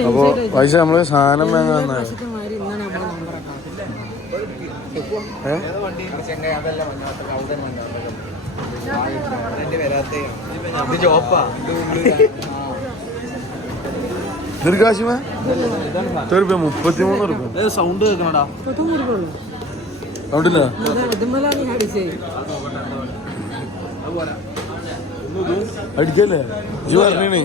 അപ്പൊ പൈസ നമ്മള് സാധനം വാങ്ങാൻ ദീർഘാശിമ 33 രൂപ സൗണ്ട് കേൾക്കണടാ സൗണ്ടില്ല അടിക്കല്ലേ ജി പറഞ്ഞേ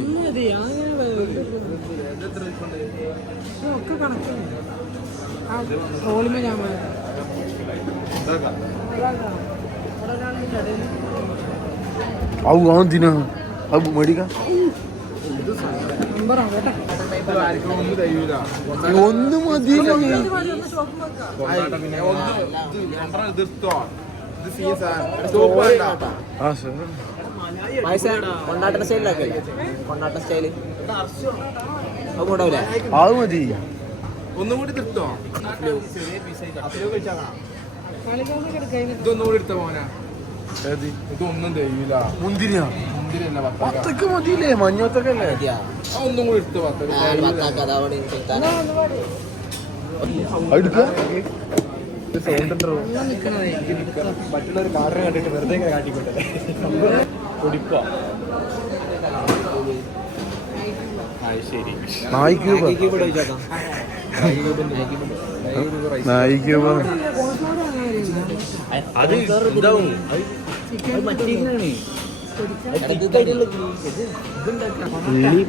ഔന്തിനാ മേടിക്കാം ഒന്ന് മതി കൊണ്ടാട്ട സ്റ്റൈലിലാക്കല്ലേ കൊണ്ടാട്ട സ്റ്റൈല് അത് മതി ഒന്നും കൂടി തീർത്തോ ഇതൊന്നും കൂടി എടുത്ത പോനാ ഇതൊന്നും തയ്യൂല മുന്തിരിയാ പത്തൊക്കെ മതിയില്ലേ മഞ്ഞത്തൊക്കെ അല്ലേ ഒന്നും കൂടി എടുത്ത മറ്റുള്ളൊരു കാറിനെ കണ്ടിട്ട് വെറുതെ കാട്ടിക്കൊണ്ടേ കുടിപ്പാ ശരി നായിക്ക് അത്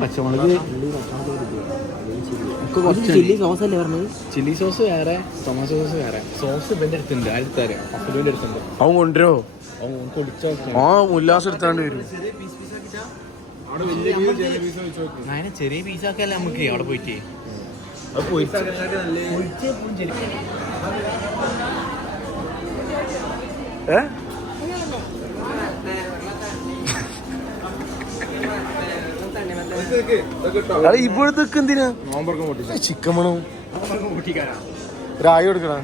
പച്ചമുളക് ചില്ലി സോസ് അല്ലേ പറഞ്ഞത് ചില്ലി സോസ് വേറെ ടൊമാറ്റോ സോസ് വേറെ സോസ് ഇവന്റെ അടുത്തുണ്ട് അടുത്തറിയാം അഫലുവിന്റെ അടുത്തുണ്ട് അവൻ കൊണ്ടുവരോ അവൻ കുടിച്ചോ ആ ഉല്ലാസം എടുത്താണ്ട് വരും അങ്ങനെ ചെറിയ പീസാക്കല്ലേ നമുക്ക് അവിടെ പോയിട്ട് ഇപ്പോഴത്തൊക്കെ എന്തിനാ ചിക്കൻ വേണം രായ കൊടുക്കണ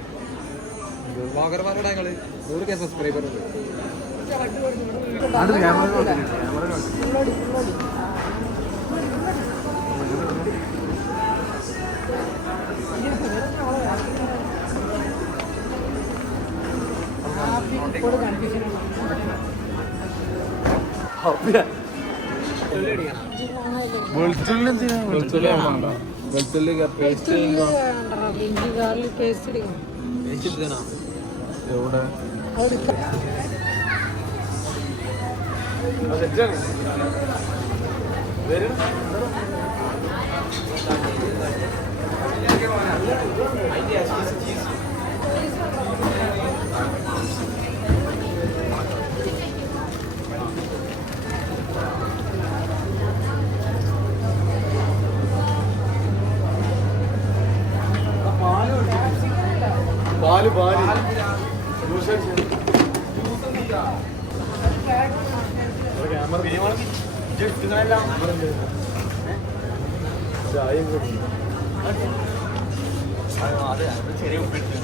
വെളുത്തുള്ളി എന്തിനാ വെളുത്തുള്ളി പേസ്റ്റ് എവിടെ പാല് ചെറിയ ഉപ്പിട്ട്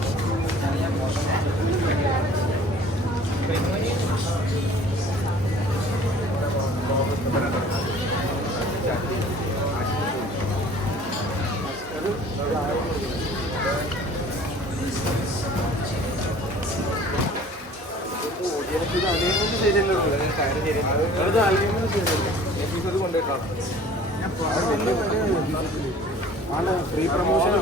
ഫ്രീ പ്രമോഷൻ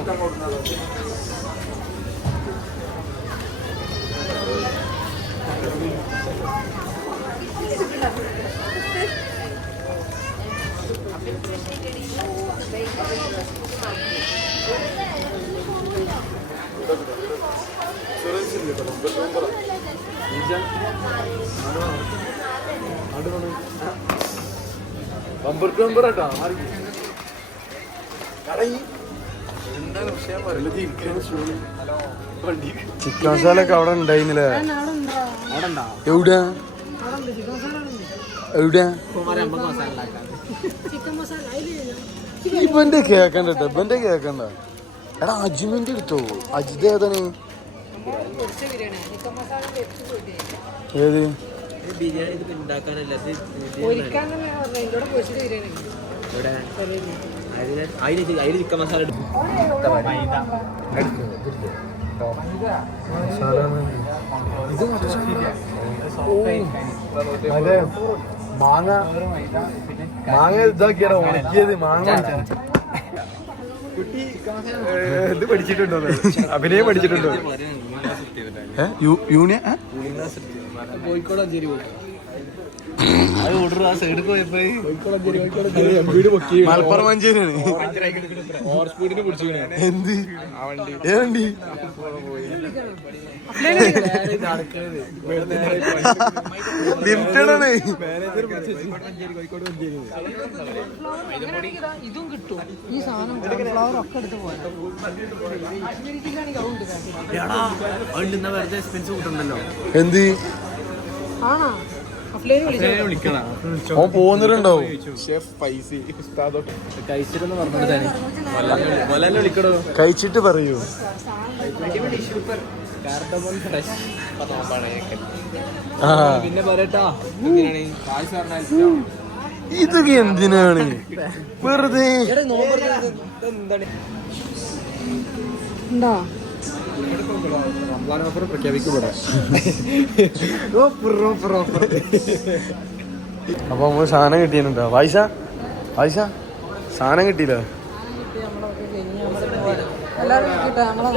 ബമ്പർട്ടാ എന്താണ് വിഷയം ചിക്കൻ മസാലൊക്കെ അവിടെ ഉണ്ടായിന്നില്ലേ എവിടെയാ എവിടെയാ ഇവന്റെ കേക്കണ്ട കേട്ടോ ഇവന്റെ കേക്കണ്ട എടാ അജിമിന്റെ എടുത്തോ അജിത് ഏതാണ് ഏത് ബിരിയാണി ഇത് ഉണ്ടാക്കാനല്ല അതിന് ചിക്കൻ മസാല മാങ്ങ ഇതാക്കിയാ ഉണക്കിയത് മാങ്ങ ഇത് പഠിച്ചിട്ടുണ്ടോ അഭിനയം പഠിച്ചിട്ടുണ്ടോ യൂണിയൻ കോഴിക്കോട് അഞ്ചേരി പോയി അത് ഓർഡർ ആ സൈഡിൽ പോയപ്പോ മലപ്പുറം മഞ്ചേരിയാണ് സ്പീഡിന് പിടിച്ചു എന്ത് ഏ വണ്ടി ലിമിറ്റഡ് ആണ് ഇതും കിട്ടും ഈ സാധനം ഫ്ലവർ ഒക്കെ എടുത്ത് പോയാൽ വെറുതെ എക്സ്പെൻസ് കൂട്ടുണ്ടല്ലോ എന്ത് ആണോ വിളിക്കണം ഓൻ പോകുന്നവരുണ്ടാവും കഴിച്ചിട്ടെന്ന് പറഞ്ഞാൽ വിളിക്കണോ കഴിച്ചിട്ട് പറയൂ പിന്നെ പറയട്ടാ ഇതൊക്കെ എന്തിനാണ് വെറുതെ ഉണ്ടോ റംസാൻ ഓഫർ പ്രഖ്യാപിക്കപ്പെടാം. അപ്പൊ നമ്മള് സാധനം കിട്ടിയിട്ടുണ്ടോ വായിച്ച സാധനം കിട്ടിയില്ല എല്ലാവരും കിട്ടാ നമ്മളെ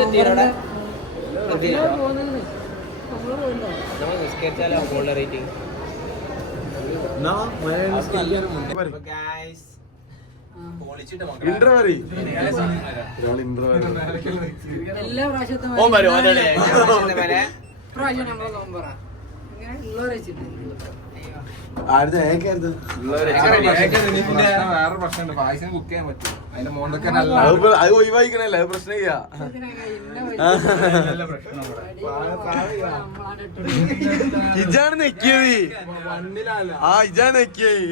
എല്ലാ പ്രാവശ്യത്തും പ്രാവശ്യം നമ്മളെ നോമ്പറ ഇങ്ങനെ ഉള്ളവരെ വെച്ചിട്ട് വേറെ പ്രശ്നമുണ്ട്. പായസം കുക്ക് ചെയ്യാൻ പറ്റും. അതിന്റെ മോണ്ടൊക്കെ അത് ഒഴിവായിക്കണല്ലേ അത് പ്രശ്നം ചെയ്യാ ഇജാണ് നെക്കിയത് ഇജാണ് നെക്കിയത്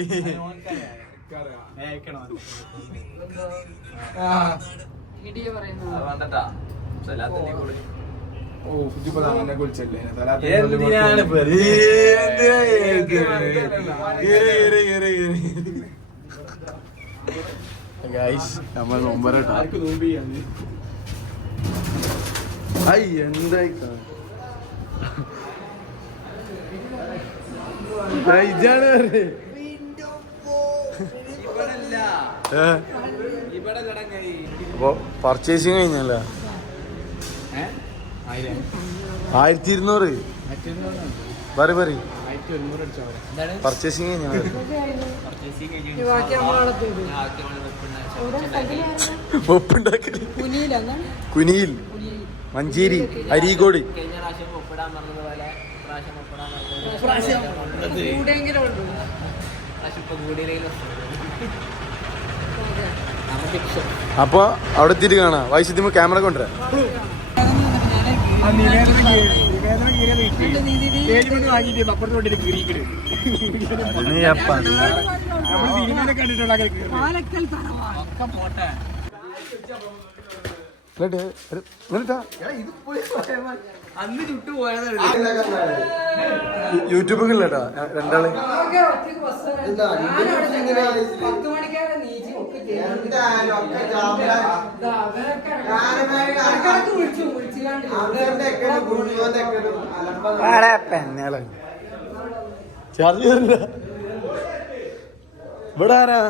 ഇടിയ പറയുന്നത് നമ്മൾ നൊമ്പരട്ടാ എന്തായി ഇജാണ് അപ്പൊ പർച്ചേസിങ് കഴിഞ്ഞല്ല 1200 പറ പർച്ചേസിങ് കഴിഞ്ഞ ബാക്കി നമ്മളവിടെ ഒപ്പുണ്ടാക്കല് കുനിയിലാണ് കുനിയിൽ മഞ്ചേരി അരീക്കോട് കൂടെയെങ്കിലും ഉണ്ട് അപ്പൊ അവിടെ എത്തിയിട്ട് കാണാം വയസ്സത്തിമ ക്യാമറ കൊണ്ടുവരാം യൂട്യൂബിലേട്ടാ രണ്ടാള് ചാർജ് ചെയ്തില്ല ഇവിടെ ആരാ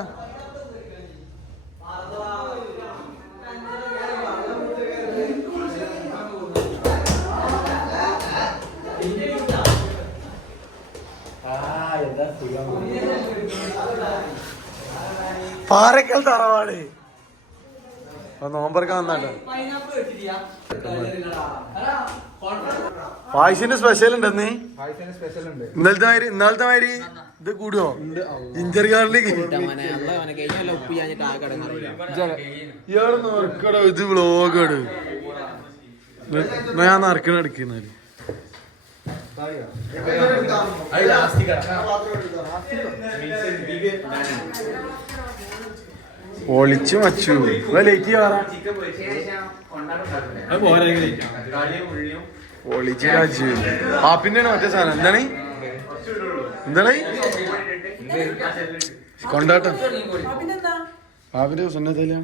പാറക്കൽ തറവാട് നോമ്പറക്കാൻ വന്നാട്ടോ പായസിന്റെ സ്പെഷ്യൽ ഉണ്ടെന്ന് ഇന്നലത്തെ മാതിരി ഇത് കൂടുവോ ജിഞ്ചർ ഗാർലിക് ഇയാള് നറുക്കടോ ഇത് വ്ളോഗാണ് ഞാൻ നറുക്കണ എടുക്കുന്നാല് പൊളിച്ചു വച്ചു ലേക്ക് പൊളിച്ചു കാച്ചു ആ പിന്നെ മറ്റേ സാധനം എന്താണ് എന്താ കൊണ്ടാട്ടം അവര് സുന്നത്തില്ല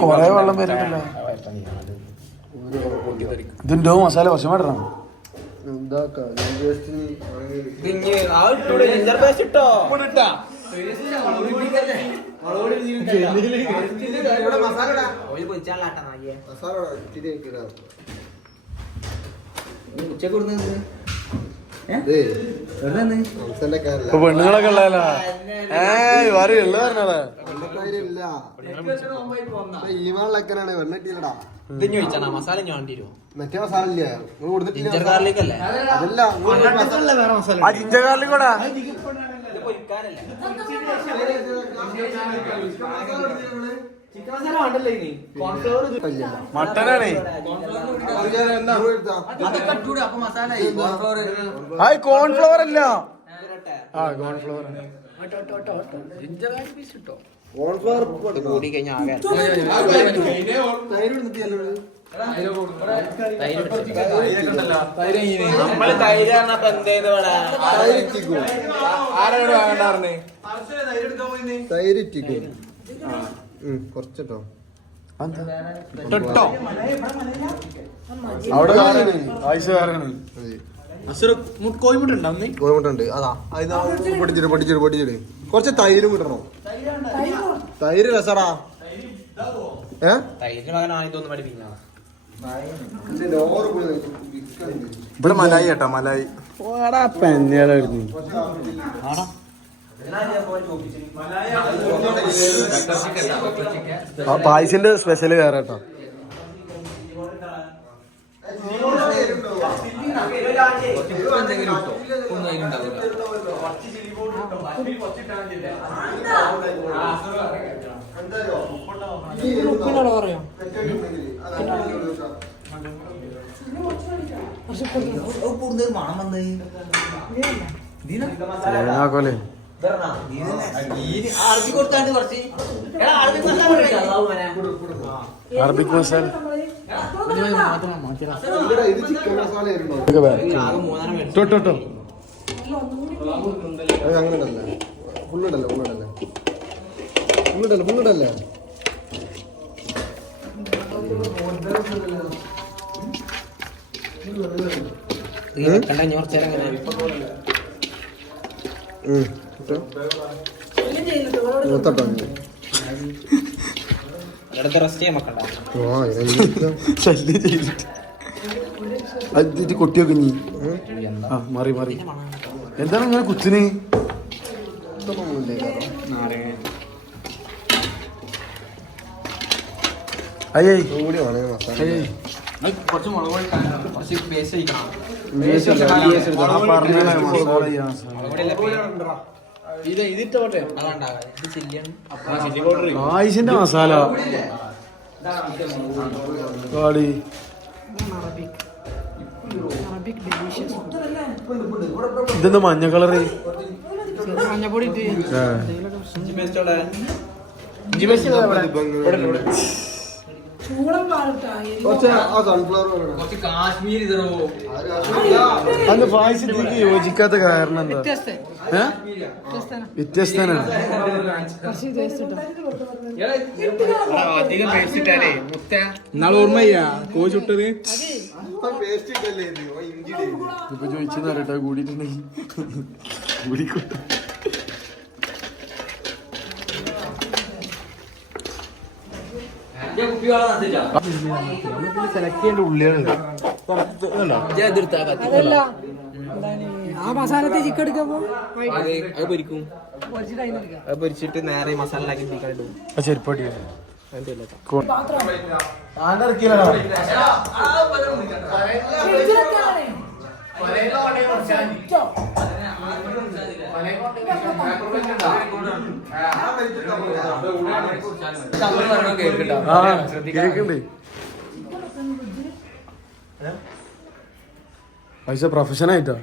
കൊറേ വെള്ളം വരുന്നില്ല. ഇതുണ്ടോ മസാല കുറച്ച് മാറ്റണം. പെണ്ണുങ്ങളൊക്കെ ഉള്ളതല്ലോ. ഉള്ള പറഞ്ഞാളെ മറ്റേ മസാല ഇല്ലേ ജിഞ്ചർ ഗാർലിക് അല്ലേ? അതല്ല ആ ജിഞ്ചർ ഗാർലിക് കൂടാ. മട്ടനാണേ. ആ കോൺഫ്ലവർ അല്ല. ആ കോൺഫ്ലവർ കൂടി കഴിഞ്ഞാൽ നമ്മള് തൈര് പറഞ്ഞപ്പോ എന്തേന്ന് ആരോട് വേണ്ടാർന്ന് തൈര് കുറച്ചിട്ടോ തൊട്ടോ അവിടെ ആവശ്യക്കാരാണ്. കോഴിമുട്ടുണ്ട് കോഴിമുട്ടുണ്ട്. അതാ പൊടിച്ചിട്ട് കുറച്ച് തൈരും കിട്ടണോ? തൈര് രസടാ. തൈരിന് പകരം ഇതൊന്നും പഠിപ്പിക്കുന്ന ഇവിടെ മലായി കേട്ടോ, മലായി. പെണ്ണായിരുന്നു പായസിന്റെ സ്പെഷ്യൽ കയറാട്ടോ. ഉപ്പിനോട് പറയോ? തേങ്ങാക്കോലേ അറബിക് മസാല ഇത് ചിക്കൻ മസാല തൊട്ടോ. അങ്ങനെ ഉണ്ടല്ലേ? ഫുള്ളിടല്ലേ? കൊട്ടിയോ കുഞ്ഞി. ആ മാറി എന്താണ് ഇങ്ങനെ കുത്തിന്? അയ്യേ കുറച്ച് മുളക് പൊടി കുറച്ച് പേസ്റ്റ് കഴിക്കണം. ആയിഷിന്റെ മസാല കാടി ഇതെന്താ മഞ്ഞ കളറ്? മഞ്ഞപ്പൊടി അന്ന് പായസത്തിലേക്ക് യോജിക്കാത്ത കാരണം എന്താ? വ്യത്യസ്തനാണ്. എന്നാൾ ഓർമ്മയ്യാ കോഴി ചുട്ടത് ഇപ്പൊ ചോദിച്ചെന്ന് അറിയട്ടെ കൂടിയിട്ടുണ്ടെങ്കിൽ കൂടിക്കോട്ടെ. സെലക്ട് ചെയ്യേണ്ട ഉള്ളിയാണ്. അതല്ല ആ മസാലത്തെ ചിക്കൻ എടുക്കുമ്പോ അത് പൊരിക്കും. അത് പൊരിച്ചിട്ട് നേരെ മസാല ചെരുപ്പടി കേക്കുണ്ട്. പൈസ പ്രൊഫഷനായിട്ടാ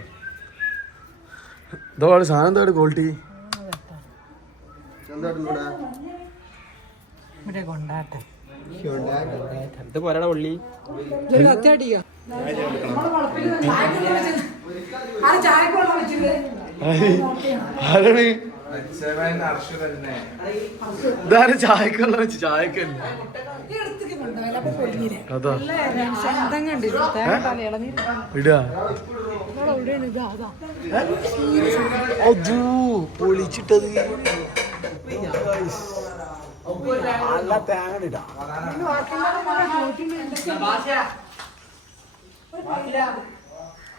ഇതോ സാധനം എന്താ ക്വാളിറ്റി? കൊണ്ടാട്ടെ പോരാടാ ഉള്ളി കത്തിയാട്ടിക്ക ആരാണ് ഇതാരും ചായക്കുള്ള വെച്ച് ചായക്കല്ല അതാ ഇടാ അതൂ പൊളിച്ചിട്ടത് നല്ല തേങ്ങ ഇടാ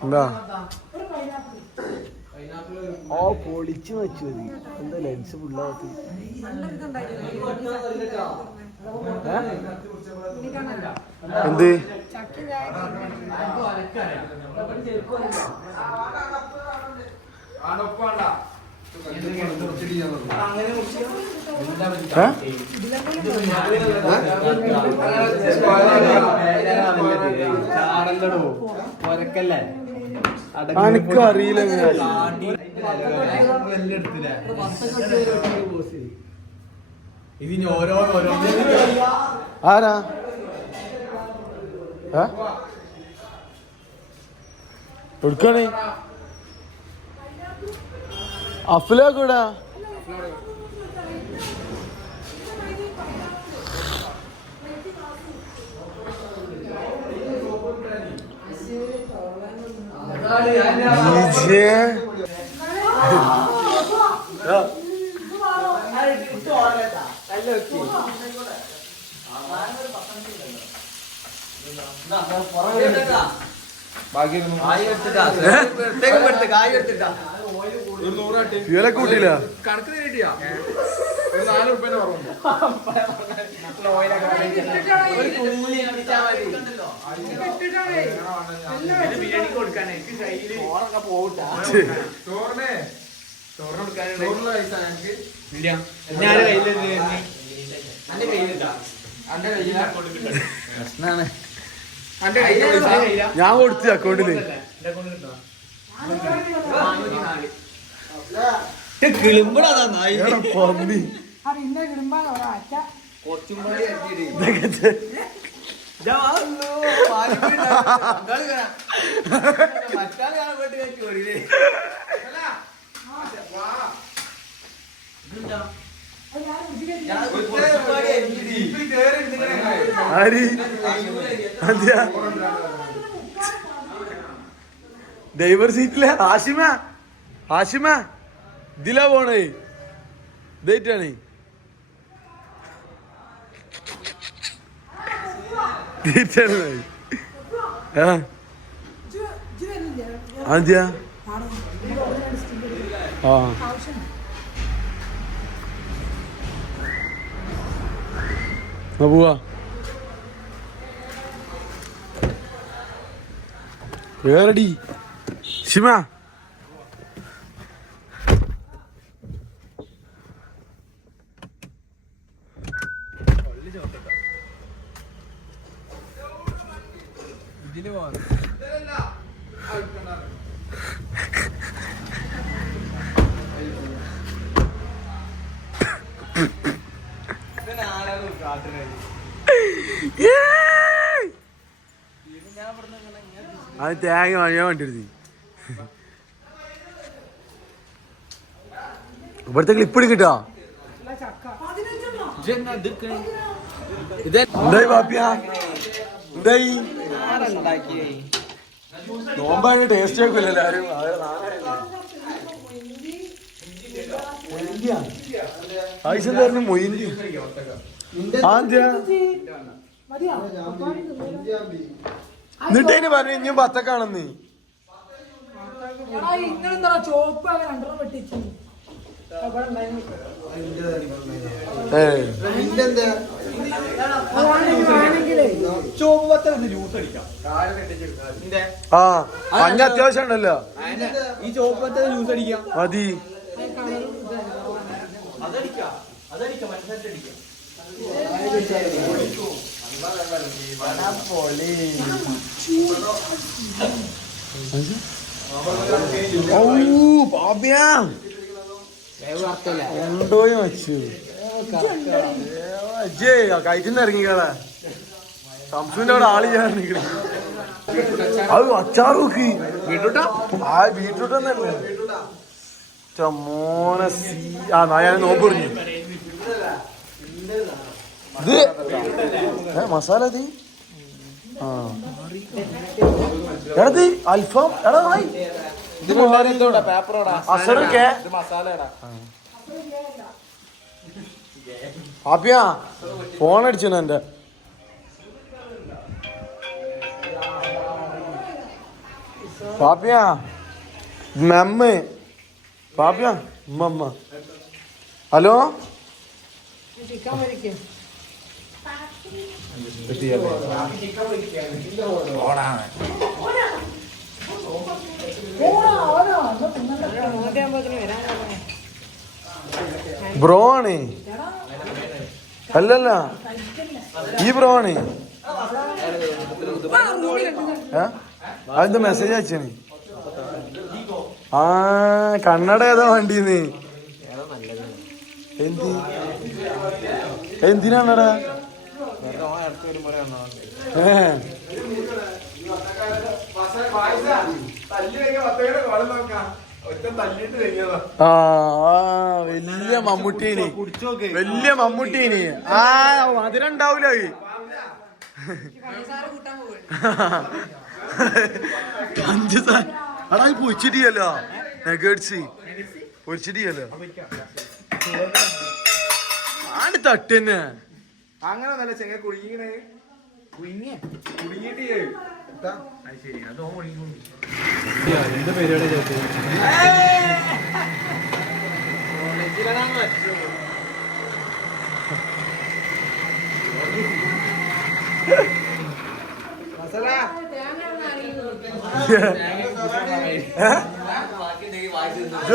എന്താ ഓ പൊളിച്ചു വെച്ചു മതി എന്താ ലെൻസ് ഫുള്ളാകത്തി എന്ത് എനിക്ക് അറിയില്ല ഇതിന് ഓരോ ആരാ എടുക്കണേ അഫ്ല കൂടാ ഇവരെ കൂട്ടില്ല കണക്ക് കിട്ടിയാ ഒരു 4 രൂപ ബിരിയാണി കൊടുക്കാനേ ഞാൻ കൊടുത്തു അക്കൗണ്ടില് പന്നി ഡ്രൈവർ സീറ്റിലെ ആഷിമ ഇതിലാ പോണേ ഇതായിട്ടാണ് ആദ്യ പോവാ വേറെടി ശിമ ഇതില് പോവാ അത് തേങ്ങ വാങ്ങിയാൻ വേണ്ടിയിരുത്തി ഇവിടുത്തെ ക്ലിപ്പ് എടുക്കിട്ടോ എന്തായി ബാപ്പിയ എന്തായി നോമ്പാണ് ടേസ്റ്റ് ആക്കൂല എല്ലാരും ആയിഷം തരുന്നു മൊയിന്തി എന്നിട്ടേന് പറഞ്ഞു ഇനിയും പത്തക്കാണെന്ന് ആ മഞ്ഞ അത്യാവശ്യം ഉണ്ടല്ലോ ഈ ചോപ്പ് പത്ത ജ്യൂസ് അടിക്കാം മതി കൊണ്ടോയി വെച്ചു കഴിക്കുന്ന ഇറങ്ങിക്കളാ സംസുവിന്റെ അവിടെ ആള് ചെയ്യാൻ നിൽക്കണം അത് അച്ചാർ നോക്കി ബീട്രൂട്ടാ ആ ബീട്രൂട്ട് തന്നെയല്ലേ മോനെ ആ ഞാൻ നോക്കി പറഞ്ഞു ഇത് മസാല ഇത് ആ എടത് അൽഫാം എടാ നായി അസറൊക്കെ ആപ്പിയാ ഫോൺ അടിച്ചു എന്റെ പാപ്പിയാ നമ്മ പാപ്പിയാ ഉമ്മ ഹലോ ബ്രോ ആണ് അല്ലല്ല ഈ ബ്രോ ആണ് അതെന്താ മെസ്സേജ് അയച്ചാണ് ആ കണ്ണട ഏതാ വണ്ടീന്ന് എന്തിനാണടാ വലിയ മമ്മൂട്ടീന് വലിയ മമ്മൂട്ടീന് ആ മധുരണ്ടാവൂല അടാ പൊരിച്ചിട്ടിയല്ലോ നെഗേഡ്സ് പൊരിച്ചിട്ടിയല്ലോ ആണ്ട് തട്ടന്നെ അങ്ങനെ നല്ല ചെങ്ങ കുടുങ്ങിക്കണേ കുടുങ്ങിയിട്ട് ശരി അതോ എന്താ പരിപാടി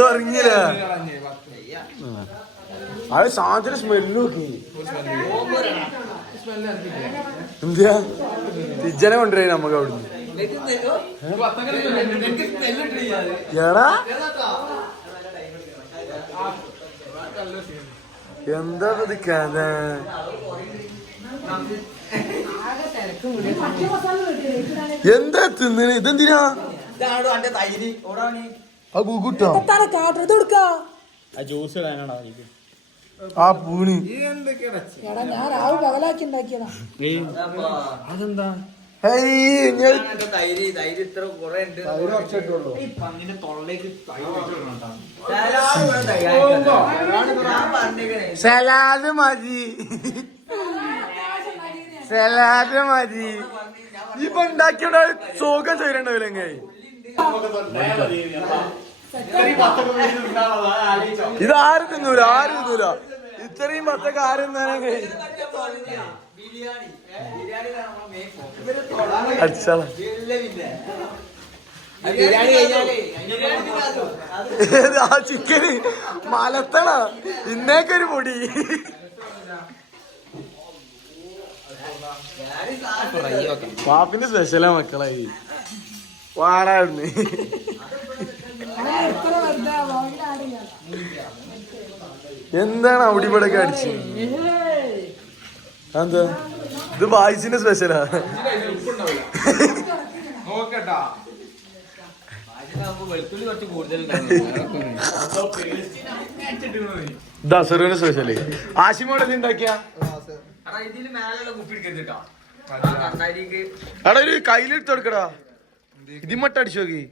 ഇറങ്ങില്ല അത് സാധനം സ്മെല്ല് നോക്കി എന്തിയാ തിജ്ജനെ കൊണ്ടുവരാ നമുക്ക് അവിടുന്ന് എടാ എന്താ ഇത് കഥ എന്താ തിന്നണ ഇതെന്തിനാ ആ പൂക്കുട്ടോ ജ്യൂസ് ഇടാനാണോ ആ പൂണി ഞാൻ രാവ് പകലാക്കി ഉണ്ടാക്കിയതാ അതെന്താ സലാഡ് മതി സലാഡ് മതി ഇപ്പൊ ഉണ്ടാക്കിയ സുഖം ചെയ്യണ്ടാവില്ല ഇതാരും തിന്നൂല ആരും തിന്നൂല ഇത്രയും പത്തൊക്കെ ആരും തിന്നാൻ അടിച്ചാള ആ ചിക്കന് മലത്തണ ഇന്നേക്കൊരു പൊടി പാപ്പിന്റെ സ്പെഷ്യലാ മക്കളായി വാടായിരുന്നു എന്താണ് അവിടെ ഇവിടെ ഒക്കെ അടിച്ചു എന്താ ഇത് ബായ്സിന്റെ സ്പെഷ്യലാ ദസറിന് സ്പെഷ്യല് ആശിമോടെ ഇത് ഉണ്ടാക്കിയ എടാ ഒരു കയ്യിലെടുത്ത് കൊടുക്കടാ ഇതിമട്ട അടിച്ചു നോക്കി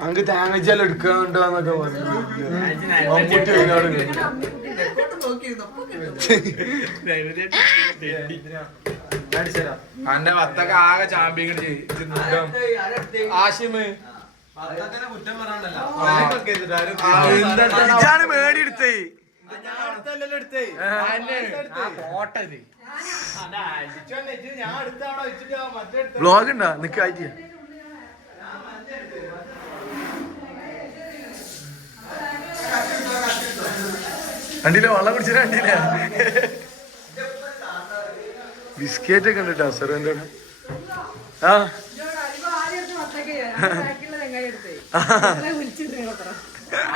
അങ്ങ് തേങ്ങച്ചാൽ എടുക്കാണ്ടോന്നൊക്കെ അന്റെ വത്തൊക്കെ ആകെ ചാമ്പ്യൻ ആശിമ് മേടിയെടുത്തേ വ്ളോഗ് ഉണ്ടാ നിക്കായിട്ട് കണ്ടില്ല വെള്ളം കുടിച്ചിട്ട് കണ്ടില്ല ബിസ്ക്കറ്റ് ഒക്കെ ഉണ്ട് കേട്ടോ സെറുവിന്റെ ആ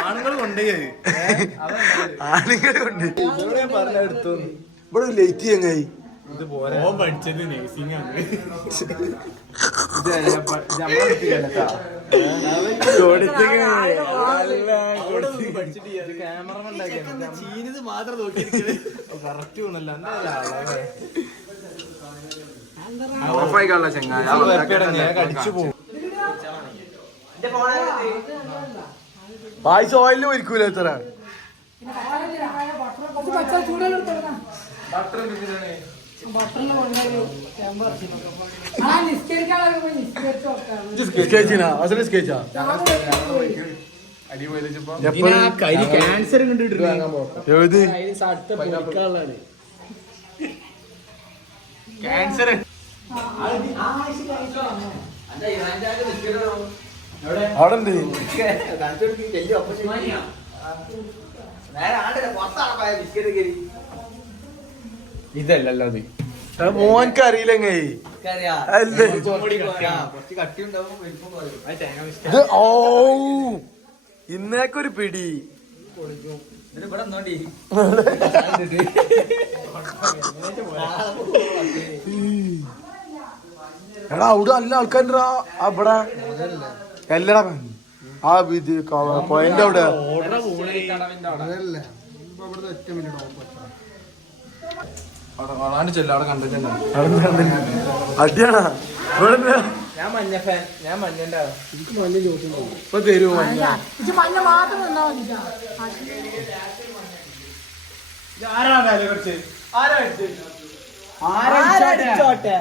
ആണുങ്ങൾ കൊണ്ടേ ആണുങ്ങൾ കൊണ്ട് ഇവിടെ ലേറ്റ് ചങ്ങായി ഓൻ പഠിച്ചത് നേഴ്സിംഗ് ആണ്. ചീനത് മാത്രം നോക്കിയിരിക്കുന്നത് കറക്റ്റ് ഒന്നല്ല. ഓഫായിക്കാനുള്ള ചെങ്ങായി കടിച്ചു പോകും. പായസം ഓയിലിൽ ഒരിക്കൂല എത്ര ക്യാൻസർ ക്യാൻസർ അവിടെ ഉണ്ട് ഇതല്ലല്ലോ അത് മോൻക്ക് അറിയില്ലെങ്കേ അല്ലേ ഇത് ഓ ഇന്നേക്കൊരു പിടി എടാ അവിടെ നല്ല ആൾക്കാരുണ്ടാ അവിടെ എല്ലടാ ആ ഇത് പോയിന്റ് അവിടെ അടിയാണാ ഇവിടെ ഞാൻ മഞ്ഞ ഫാൻ. ഞാൻ മഞ്ഞന്റെ ഇപ്പൊ തരൂ മഞ്ഞ മഞ്ഞ മാത്രം നിന്നാ മതി. ആരാ വില കുറച്ച് ആരടിച്ചോട്ടെ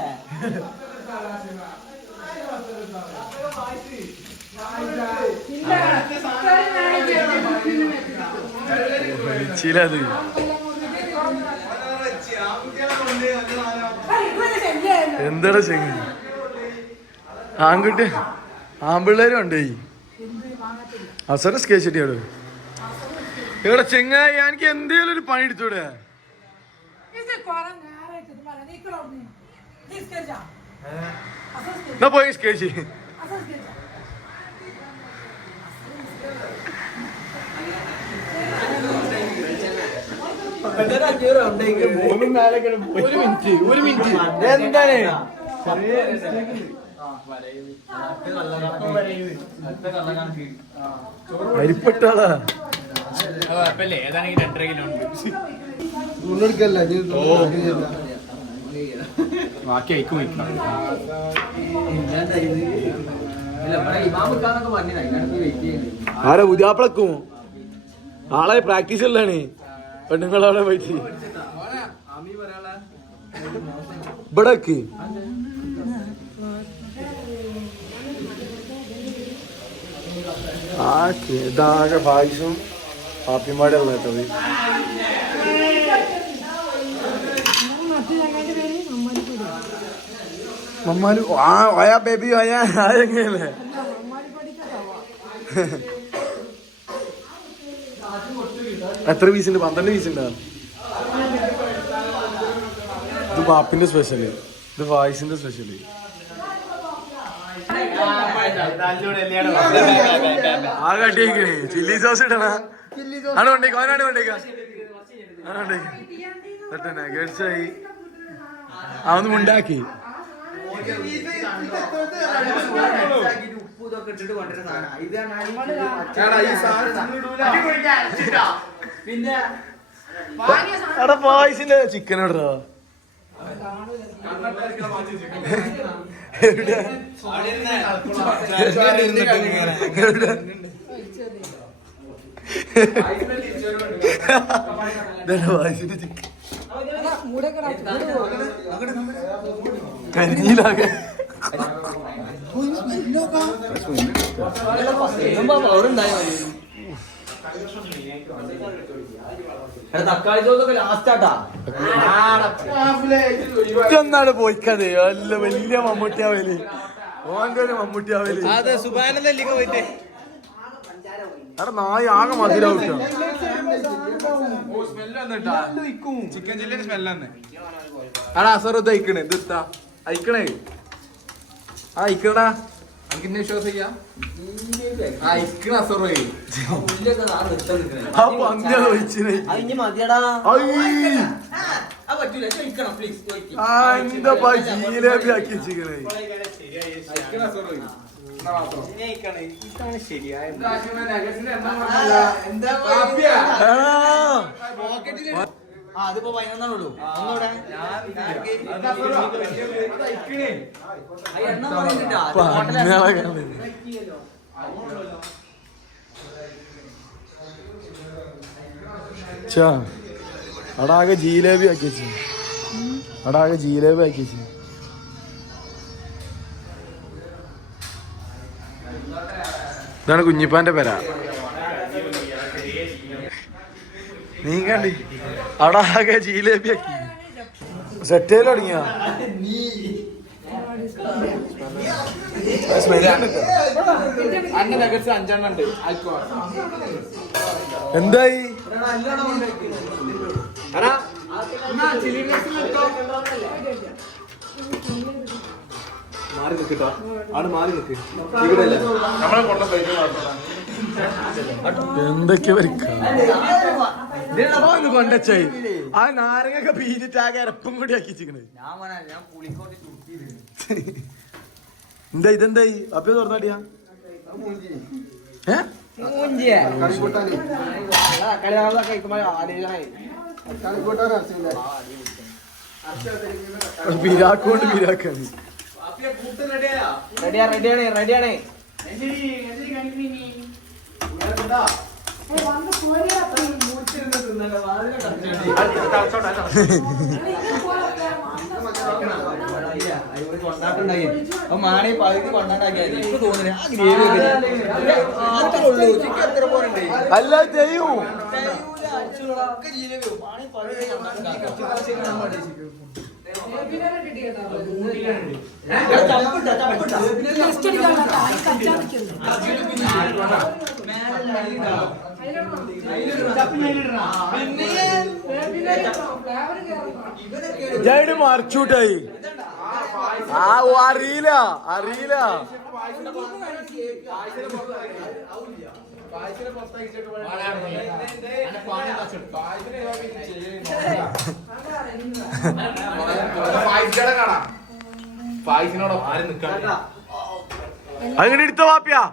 ചിലത് എന്താടാ ചെങ്ങി ആൺകുട്ടി ആൺപിള്ളേരും ഉണ്ടേ അവസരം സ്കേച്ചിട്ടിയോട് ഇവിടെ ചെങ്ങായി എനിക്ക് എന്തേലും ഒരു പണി എടുത്തൂടെ എന്നാ പോയി സ്കേച്ച് ഒരു മിനിറ്റ് എന്താണ് അരിപ്പെട്ടാളാ ഏതാണെങ്കിൽ 2.5 കിലോ ഉണ്ട്. ബാക്കി അയക്കും വയ്ക്കണം. ആരാ ഉദ്യാപ്പളക്കും ആളെ പ്രാക്ടീസ് അല്ലാണ് പെണ്ണുങ്ങളവിടെ പോയിട്ട് ഇവിടേക്ക് ഇതാകെ പായസം പാപ്പിമാടെ ഉള്ള കേട്ടത് മമ്മാര് ആ ഓയാ ബേബി ഓയാ ആരെങ്ങനെയല്ലേ എത്ര പീസുണ്ട് 12 പീസുണ്ടോ ഇത് പാപ്പിന്റെ സ്പെഷ്യല് ഇത് വായിസിന്റെ സ്പെഷ്യല് ആ കട്ടിയേക്കണേ ചില്ലി സോസ് ഇടണ ആണ് കൊണ്ടേക്ക് അവനാണ് കൊണ്ടേക്ക ഗഡ്സായി ആ ഒന്ന് ഉണ്ടാക്കി എടാ പായസിന്റെ ചിക്കൻ ഇടോ പായസിന്റെ ചിക്കൻ കരിഞ്ഞിലാകെ തക്കാളി ചോറൊക്കെ ലാസ്റ്റാട്ടാ. എന്നാണ് പോയിക്കത് അല്ല വലിയ മമ്മൂട്ടിയാവല് ഓന്റെ ഒരു മമ്മൂട്ടിയാവല് എടാ നായ ആകെ മധുരം ചിക്കൻ ചില്ലിന്റെ സ്മെല്ലാണ്. ആടാ അസർ ഇത് അയക്കണേ ഇത് അയക്കണേ ആ അയക്കടാ എനിക്ക് എന്നെ വിശ്വാസം ചെയ്യാം. അയക്കണ അസറേ ആ പന്നി ഒഴിച്ചിനെ അതിന് മതിയടാ. അത് പറ്റൂല ചോദിക്കണം പ്ലീസ് ആ എന്താ ജിലേബി ആക്കി വെച്ചിരിക്കണേ അതിപ്പോ 11 ഉള്ളൂ ഒന്നൂടെ അടാകെ ജിലേബി ആക്കി വെച്ചു അടാകെ ജിലേബി ആക്കി വെച്ചു ഇതാണ് കുഞ്ഞിപ്പാന്റെ പേര നീ കണ്ടി അടാകെ ജിലേബി ആക്കി സെറ്റ് ചെയ്ത് തുടങ്ങിയ എന്തായി മാറി നിൽക്കട്ടോ ആണ് മാറി നിൽക്ക് എന്തൊക്കെ കൊണ്ടച്ചായി ആ നാരങ്ങൊക്കെ പീരിട്ട് ആകെ അരപ്പും കൂടി ആക്കി വെച്ചിക്കണേ എന്താ ഇതെന്തായി അപ്പൊ തുറന്നാടിയാ പിരാക്കോണ്ട് പിരാക്കാണ് റെഡിയാണ് മാണി പകുതി കൊണ്ടാണ്ടാക്കിയാൽ അല്ല ചെയ്യൂ ജൈഡ് മറിച്ചൂട്ടായി അറിയില്ല അങ്ങനെ എടുത്ത വാപ്പിയാ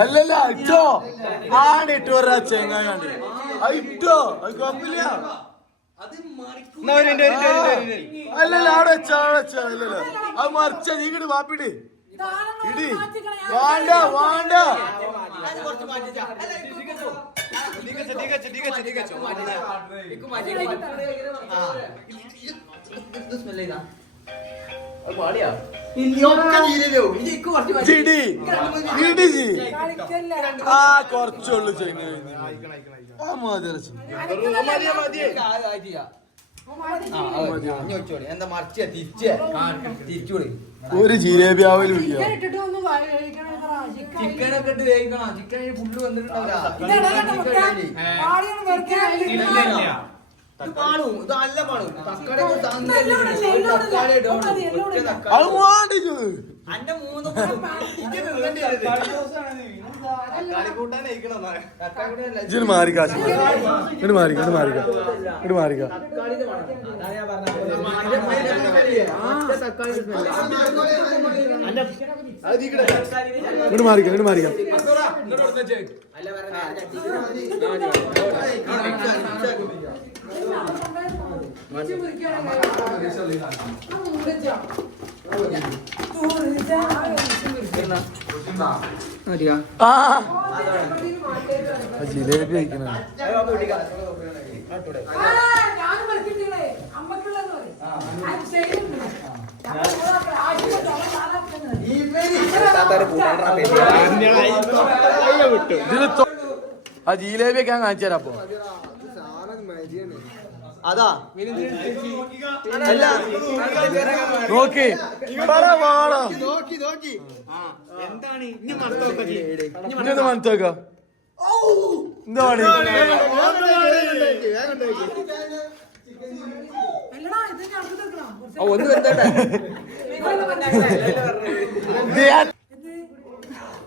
അല്ലല്ല ഇട്ടോ ആണിട്ടോ ചെങ്ങാണ്ട് ഇട്ടോ അത് കുഴപ്പമില്ല അല്ലല്ല അവിടെ വെച്ചോ അല്ലല്ല അത് മറിച്ച നീ ഇങ്ങോട്ട് വാപ്പിട് ഇടി വേണ്ട ആ കൊറച്ചുള്ളു ചെയ്യുന്നത് എന്താ മറിച്ച തിരിച്ചോളി ഒരു ജിലേബി ആവലും ചിക്കനൊക്കെ ഇട്ട് വേവിക്കണം ചിക്കൻ ഫുള്ള് വന്നിട്ടുണ്ടാവില്ല നല്ല പാണു തക്കാളി അന്റെ 3 ഇതിന് മാറിക്ക ഇങ്ങോട്ട് മാറിക്ക ജിലേബി കഴിക്കണ ആ ജിലേബി ഒക്കെ ഞാൻ കാണിച്ചു തരാം അപ്പൊ അതാ അല്ല നോക്കി വാളോ എന്താണ് ഇനി മറന്നു ഇനി മനസ്സിലാക്ക എന്താ പണി അല്ലടാ ഇത് ഞങ്ങൾക്ക് തീർക്കണം ഒന്ന് വെന്തട്ടെ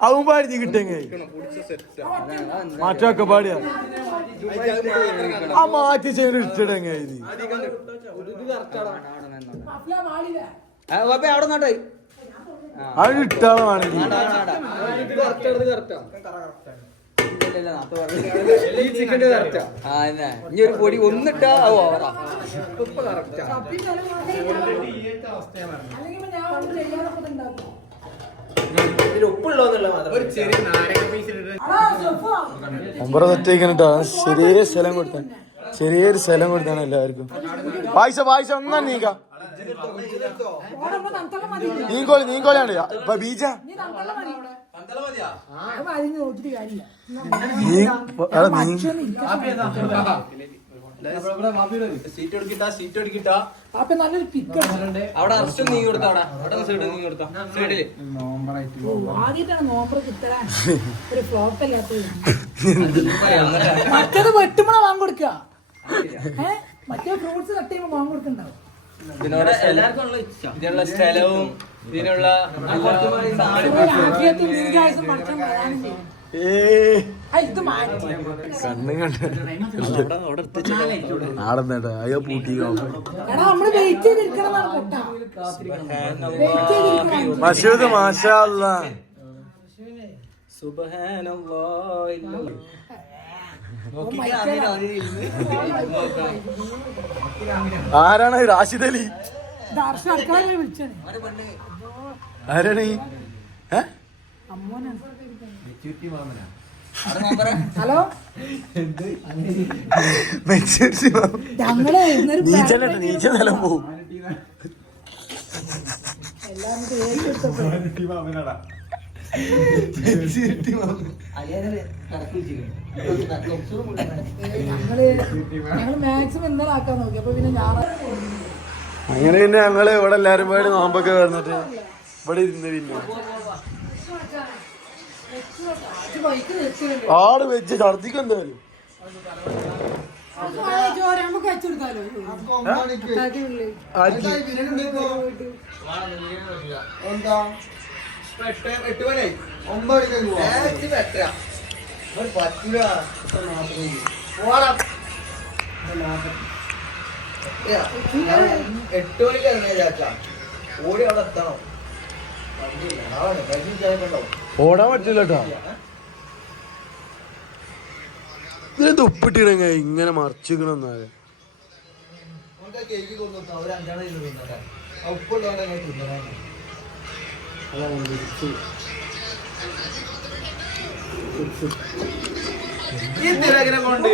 അവൻ പാടി കിട്ടെങ്ങ മാറ്റൊക്കെ പാടിയ ആ മാറ്റി ചെയ്ത് ഇട്ടിടെങ്ങ ഇത് അവിടെ നോട്ടെ അത് ഇട്ടാളാണ് ഇനി ഒരു പൊടി ഒന്നിട്ടാ ഓവറാ അല്ലെങ്കിൽ ഞാൻ അവിടെ ചെയ്യാറൊക്കെ ഉണ്ടാക്കും ഉപ്പുള്ളോന്നുള്ള മാത്രം ഒരു ചെറിയ നാരങ്ങ പീസ് അടാ സൊഫ ഒമ്പറ തെറ്റേക്കണട്ടാ ചെറിയ സ്ഥലം കൊടുത്താൻ ചെറിയൊരു സ്ഥലം കൊടുത്താണ് എല്ലാവർക്കും പായസ ഒന്നാ നീക്ക ഓടമ്പോ തന്തല മതി നീങ്കോളിയാണ് ഇപ്പൊ ബീജ നീ തന്തല മതി അത് അതിന് നോക്കിയിട്ട് കാര്യമില്ല സീറ്റ് എടുക്കിട്ടാ അപ്പൊ നല്ലൊരു പിക്ക് അവിടെ അറസ്റ്റ് നീ കൊടുത്താ അവിടെ സൈഡ് നീ കൊടുത്താ സൈഡില് ആദ്യമായിട്ടാണ് നോമ്പർ കിട്ടാൻ ഒരു ഫ്ലോപ്പ് അല്ലാത്തത് മറ്റേത് വെട്ടുമ്പോഴാ വാങ്ങി കൊടുക്കുക മറ്റേ ഫ്രൂട്ട്സ് കട്ട് ചെയ്യുമ്പോ വാങ്ങി കൊടുക്കണ്ടാവും ഇതിനുള്ള സ്ഥലവും ഇതിനുള്ള ഇത് മാറ്റി കണ്ണും കണ്ട് ആടന്നേട്ടാ അയ്യോ പൂട്ടി എടാ നമ്മള് വെയിറ്റ് ചെയ്തിരിക്കണമെന്നാണ് പൊട്ടാ വെയിറ്റ് ചെയ്തിരിക്കണം മഷൂദ് മാഷാ അല്ലാ ആരാണ് റാഷിദ് അലി ദർശനം അടുക്കള വിളിച്ചാണ് ആരാണ് ഈ അമ്മോനാണ് ഹലോ ഞങ്ങള് നീച്ച നിലം പോവും ഞങ്ങള് മാക്സിമം ഇന്നലെ ആക്കാൻ നോക്കി അപ്പൊ പിന്നെ ഞായറാഴ്ച അങ്ങനെ പിന്നെ ഞങ്ങള് ഇവിടെ എല്ലാരും പോയിട്ട് നോമ്പൊക്കെ വന്നിട്ട് ഇവിടെ ഇരുന്ന് പിന്നെ ആട് വെച്ച് ഛർദിക്ക് എന്തായാലും നമുക്ക് വെച്ചെടുക്കാലോ എന്താ 8 മണി 9 മണിക്ക് പറ്റൂല 8 മണിക്ക് ഇറങ്ങിയ ചാച്ചാ ഓടി അവിടെ എത്തണം ഓടാൻ പറ്റില്ല കേട്ടോ ഇതിന് ഉപ്പിട്ടിടങ്ങ ഇങ്ങനെ മറിച്ചിക്കണെന്നാകെ കേക്ക് കൊണ്ടുവന്നു അവർ 5 ആളെ ഉപ്പുള്ളതുകൊണ്ട് അങ്ങനെ തിന്നണം കൊണ്ട്